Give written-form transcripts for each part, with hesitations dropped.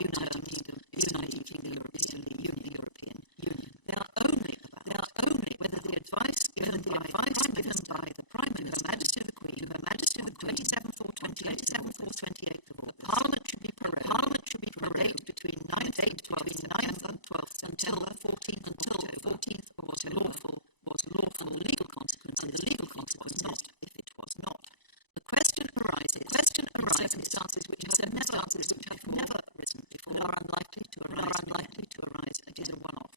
United Kingdom European Union. They are only whether the advice given by the Prime Minister, Her Majesty the Queen, of Her Majesty the 27th or 28th of August, Parliament should be prorogued between 9th and 12th until the 14th was lawful legal consequence, and the legal consequence not if it was not. The question arises in circumstances which have never arisen before, are unlikely to arise. It is a one-off.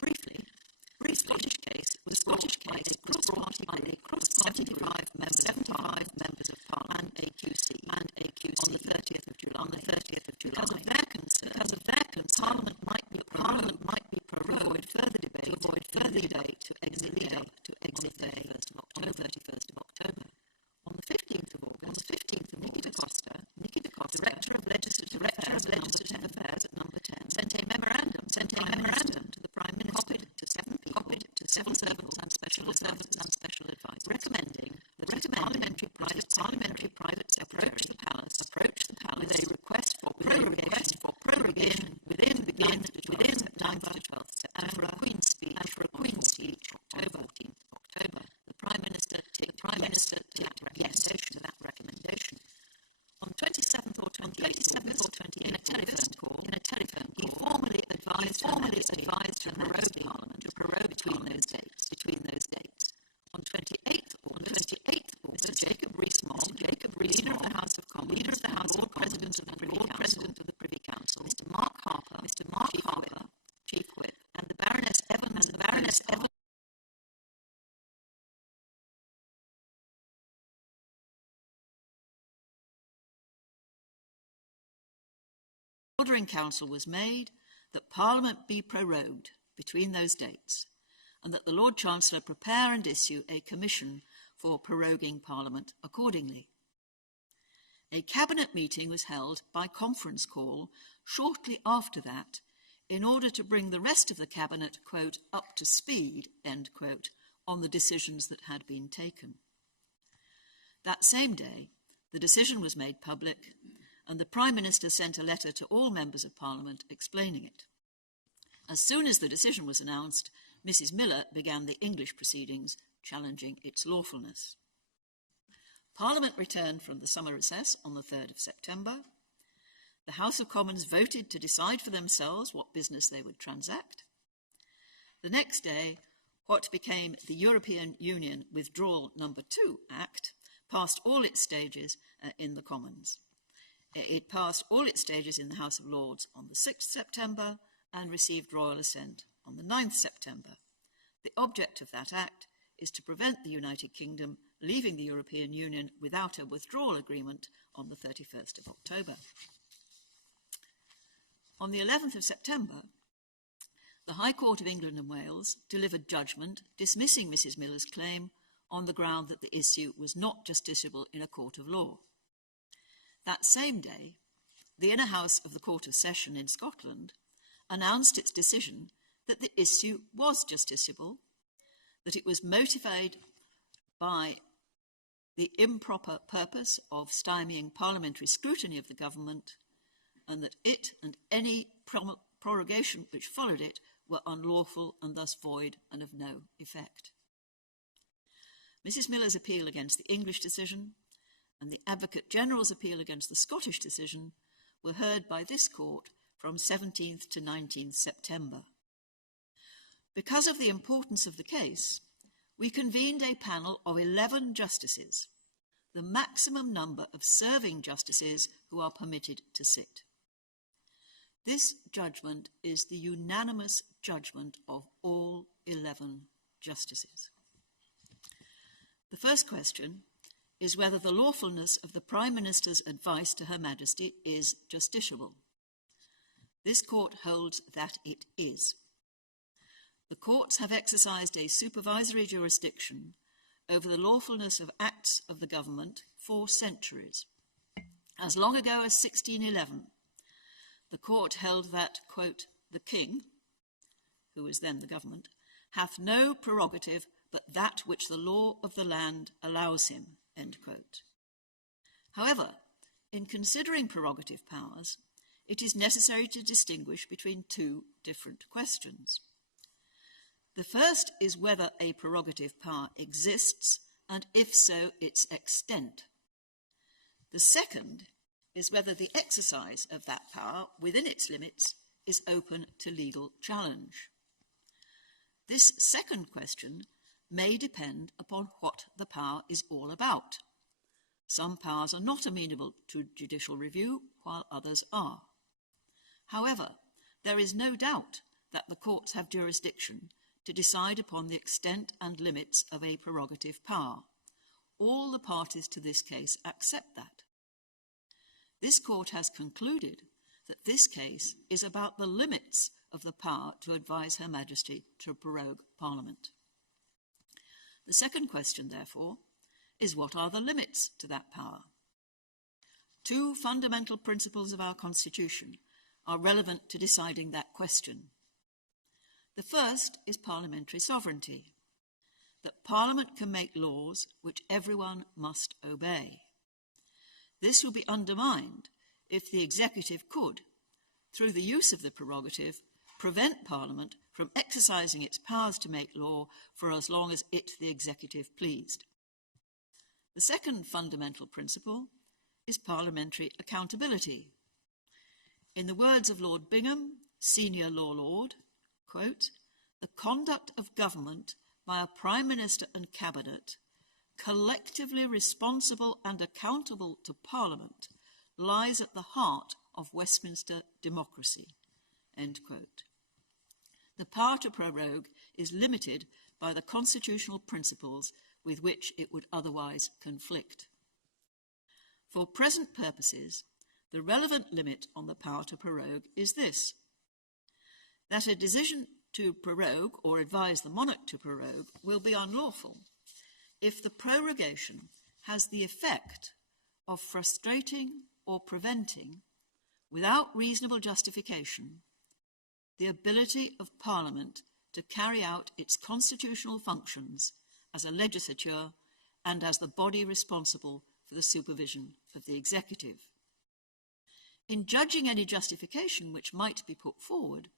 Briefly, the Scottish case was brought by the cross-party 75 members of Parliament and AQC on the 30th of July. Because of their concern, Parliament might be prorogued further debate to exit the 31st of October. On the 15th of August, Nicky da Costa, Director of Legislative Affairs at Number 10, sent a memorandum to the Prime Minister, copied to civil servants and special advisors, recommending that the parliamentary private approach the palace with a request for prorogation within September 12th, and for a Queen's speech October 14th. The Prime Minister took that recommendation. On 27th or 28th, in a telephone call, he formally advised the Parliament to prorogue between those dates. On 28th August, Jacob Rees-Mogg, leader of the House of Commons, Lord President of the Privy Council, Mr. Mark Harper, Chief Whip, and the Baroness Evans, order in council was made that Parliament be prorogued between those dates, and that the Lord Chancellor prepare and issue a commission for proroguing Parliament accordingly. A cabinet meeting was held by conference call shortly after that, in order to bring the rest of the cabinet, quote, up to speed, end quote, on the decisions that had been taken. That same day, the decision was made public, and the Prime Minister sent a letter to all members of Parliament explaining it. As soon as the decision was announced, Mrs. Miller began the English proceedings, challenging its lawfulness. Parliament returned from the summer recess on the 3rd of September. The House of Commons voted to decide for themselves what business they would transact. The next day, what became the European Union Withdrawal No. 2 Act passed all its stages in the Commons. It passed all its stages in the House of Lords on the 6th September and received royal assent on the 9th September. The object of that act is to prevent the United Kingdom leaving the European Union without a withdrawal agreement on the 31st of October. On the 11th of September, the High Court of England and Wales delivered judgment dismissing Mrs. Miller's claim on the ground that the issue was not justiciable in a court of law. That same day, the Inner House of the Court of Session in Scotland announced its decision that the issue was justiciable, that it was motivated by the improper purpose of stymieing parliamentary scrutiny of the government, and that it and any prorogation which followed it were unlawful and thus void and of no effect. Mrs. Miller's appeal against the English decision and the Advocate General's appeal against the Scottish decision were heard by this court from 17th to 19th September. Because of the importance of the case, we convened a panel of 11 justices, the maximum number of serving justices who are permitted to sit. This judgment is the unanimous judgment of all 11 justices. The first question is whether the lawfulness of the Prime Minister's advice to Her Majesty is justiciable. This court holds that it is. The courts have exercised a supervisory jurisdiction over the lawfulness of acts of the government for centuries. As long ago as 1611, the court held that, quote, the king, who was then the government, hath no prerogative but that which the law of the land allows him, end quote. However, In considering prerogative powers, it is necessary to distinguish between two different questions. The first is whether a prerogative power exists, and if so, its extent. The second is whether the exercise of that power within its limits is open to legal challenge. This second question may depend upon what the power is all about. Some powers are not amenable to judicial review, while others are. However, there is no doubt that the courts have jurisdiction to decide upon the extent and limits of a prerogative power. All the parties to this case accept that. This court has concluded that this case is about the limits of the power to advise Her Majesty to prorogue Parliament. The second question, therefore, is what are the limits to that power? Two fundamental principles of our Constitution are relevant to deciding that question. The first is parliamentary sovereignty, that Parliament can make laws which everyone must obey. This will be undermined if the executive could, through the use of the prerogative, prevent Parliament from exercising its powers to make law for as long as it, the executive, pleased. The second fundamental principle is parliamentary accountability. In the words of Lord Bingham, senior law lord, quote, "The conduct of government by a Prime Minister and Cabinet, collectively responsible and accountable to Parliament, lies at the heart of Westminster democracy," end quote. The power to prorogue is limited by the constitutional principles with which it would otherwise conflict. For present purposes, the relevant limit on the power to prorogue is this: that a decision to prorogue or advise the monarch to prorogue will be unlawful if the prorogation has the effect of frustrating or preventing, without reasonable justification, the ability of Parliament to carry out its constitutional functions as a legislature and as the body responsible for the supervision of the executive. In judging any justification which might be put forward,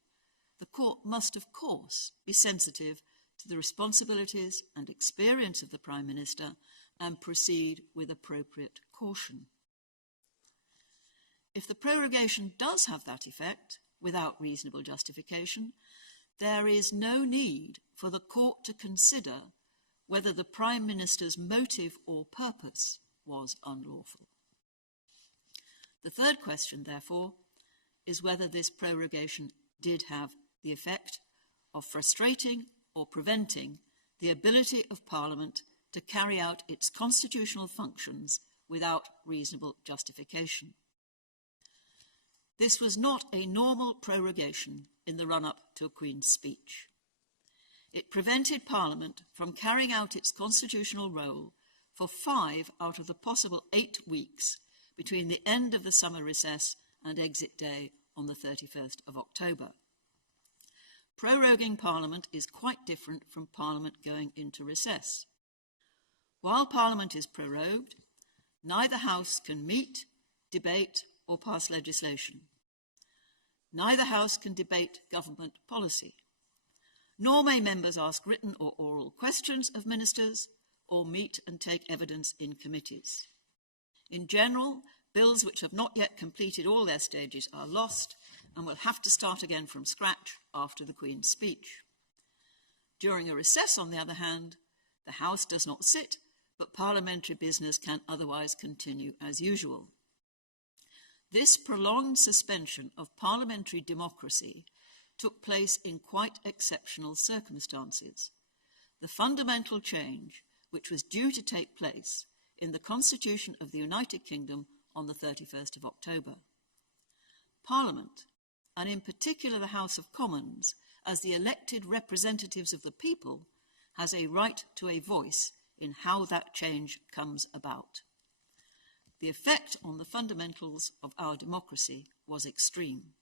the court must, of course, be sensitive to the responsibilities and experience of the Prime Minister and proceed with appropriate caution. If the prorogation does have that effect, without reasonable justification, there is no need for the court to consider whether the Prime Minister's motive or purpose was unlawful. The third question, therefore, is whether this prorogation did have the effect of frustrating or preventing the ability of Parliament to carry out its constitutional functions without reasonable justification. This was not a normal prorogation in the run-up to a Queen's speech. It prevented Parliament from carrying out its constitutional role for 5 out of the possible 8 weeks between the end of the summer recess and exit day on the 31st of October. Proroguing Parliament is quite different from Parliament going into recess. While Parliament is prorogued, neither House can meet, debate, or pass legislation. Neither House can debate government policy, nor may members ask written or oral questions of ministers or meet and take evidence in committees. In general, bills which have not yet completed all their stages are lost and will have to start again from scratch after the Queen's speech. During a recess, on the other hand, the House does not sit, but parliamentary business can otherwise continue as usual. This prolonged suspension of parliamentary democracy took place in quite exceptional circumstances. The fundamental change which was due to take place in the Constitution of the United Kingdom on the 31st of October. Parliament, and in particular the House of Commons, as the elected representatives of the people, has a right to a voice in how that change comes about. The effect on the fundamentals of our democracy was extreme.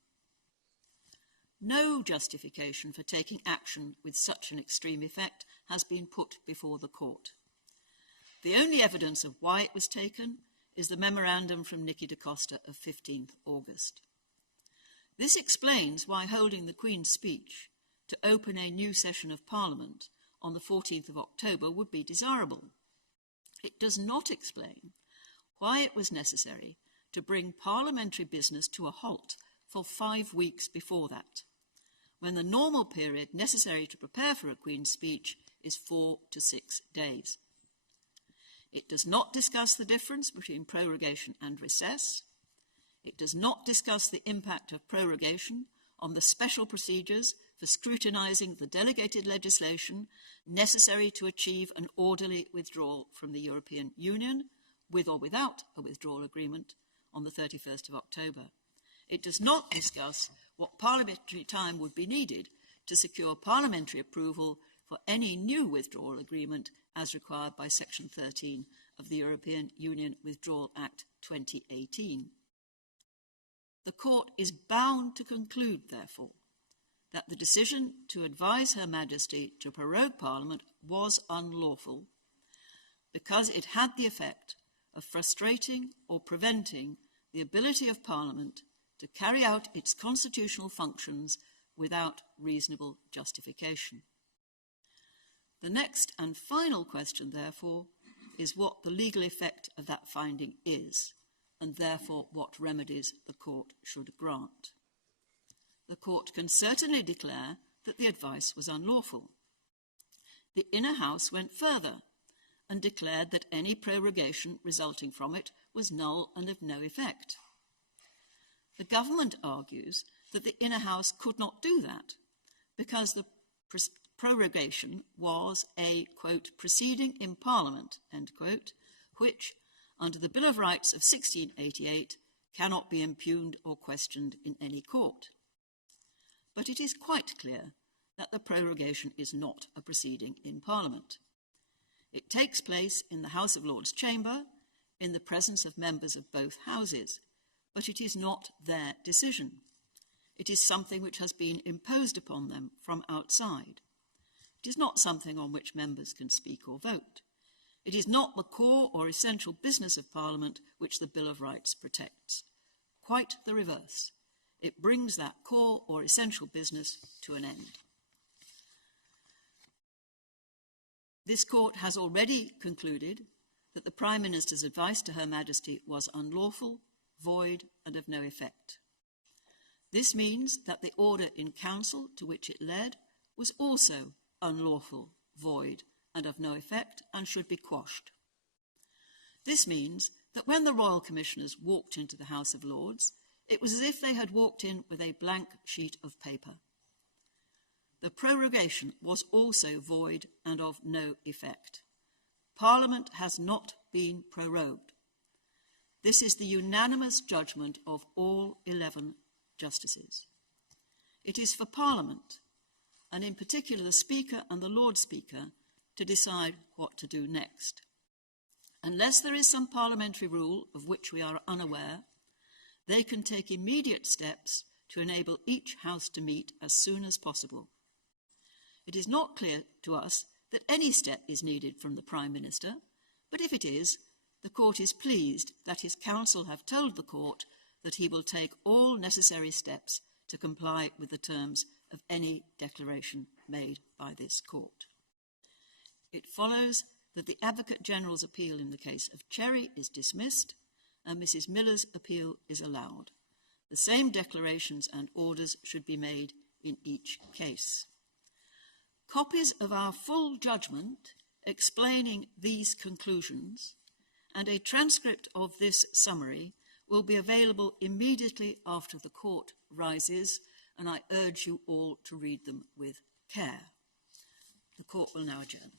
No justification for taking action with such an extreme effect has been put before the court. The only evidence of why it was taken is the memorandum from Nicky da Costa of 15th August. This explains why holding the Queen's speech to open a new session of Parliament on the 14th of October would be desirable. It does not explain why it was necessary to bring parliamentary business to a halt for 5 weeks before that, when the normal period necessary to prepare for a Queen's speech is 4 to 6 days. It does not discuss the difference between prorogation and recess. It does not discuss the impact of prorogation on the special procedures for scrutinising the delegated legislation necessary to achieve an orderly withdrawal from the European Union, with or without a withdrawal agreement, on the 31st of October. It does not discuss what parliamentary time would be needed to secure parliamentary approval for any new withdrawal agreement as required by Section 13 of the European Union Withdrawal Act 2018. The Court is bound to conclude, therefore, that the decision to advise Her Majesty to prorogue Parliament was unlawful because it had the effect of frustrating or preventing the ability of Parliament to carry out its constitutional functions without reasonable justification. The next and final question, therefore, is what the legal effect of that finding is, and therefore what remedies the Court should grant. The Court can certainly declare that the advice was unlawful. The Inner House went further and declared that any prorogation resulting from it was null and of no effect. The government argues that the Inner House could not do that because the prorogation was a, quote, proceeding in Parliament, end quote, which, under the Bill of Rights of 1688, cannot be impugned or questioned in any court. But it is quite clear that the prorogation is not a proceeding in Parliament. It takes place in the House of Lords chamber, in the presence of members of both houses, but it is not their decision. It is something which has been imposed upon them from outside. It is not something on which members can speak or vote. It is not the core or essential business of Parliament which the Bill of Rights protects. Quite the reverse. It brings that core or essential business to an end. This Court has already concluded that the Prime Minister's advice to Her Majesty was unlawful, void, and of no effect. This means that the order in Council to which it led was also unlawful, void, and of no effect, and should be quashed. This means that when the Royal Commissioners walked into the House of Lords, it was as if they had walked in with a blank sheet of paper. The prorogation was also void and of no effect. Parliament has not been prorogued. This is the unanimous judgment of all 11 justices. It is for Parliament, and in particular the Speaker and the Lord Speaker, to decide what to do next. Unless there is some parliamentary rule of which we are unaware, they can take immediate steps to enable each House to meet as soon as possible. It is not clear to us that any step is needed from the Prime Minister, but if it is, the Court is pleased that his counsel have told the Court that he will take all necessary steps to comply with the terms of any declaration made by this Court. It follows that the Advocate General's appeal in the case of Cherry is dismissed and Mrs. Miller's appeal is allowed. The same declarations and orders should be made in each case. Copies of our full judgment explaining these conclusions and a transcript of this summary will be available immediately after the Court rises, and I urge you all to read them with care. The Court will now adjourn.